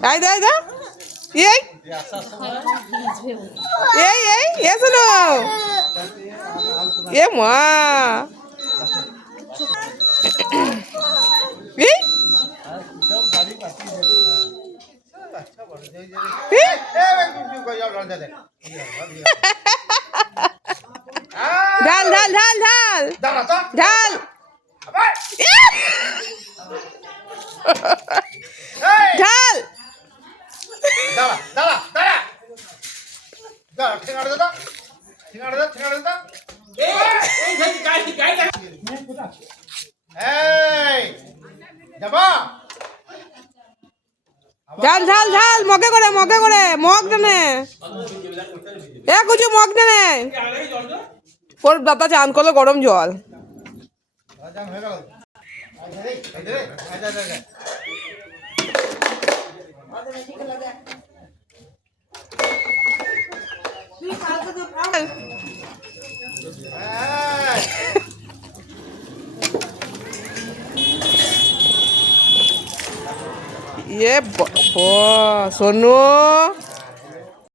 I দা এই এই এই এ শোনো এ মা এই ঢাল ঢাল ঢাল ঢাল ঢাল ঢাল ঝাল ঝাল ঝাল মগে করে মগ টেনে এ কুচু মগ টেনে ওর দাদা চান করলো গরম জল ये सोनू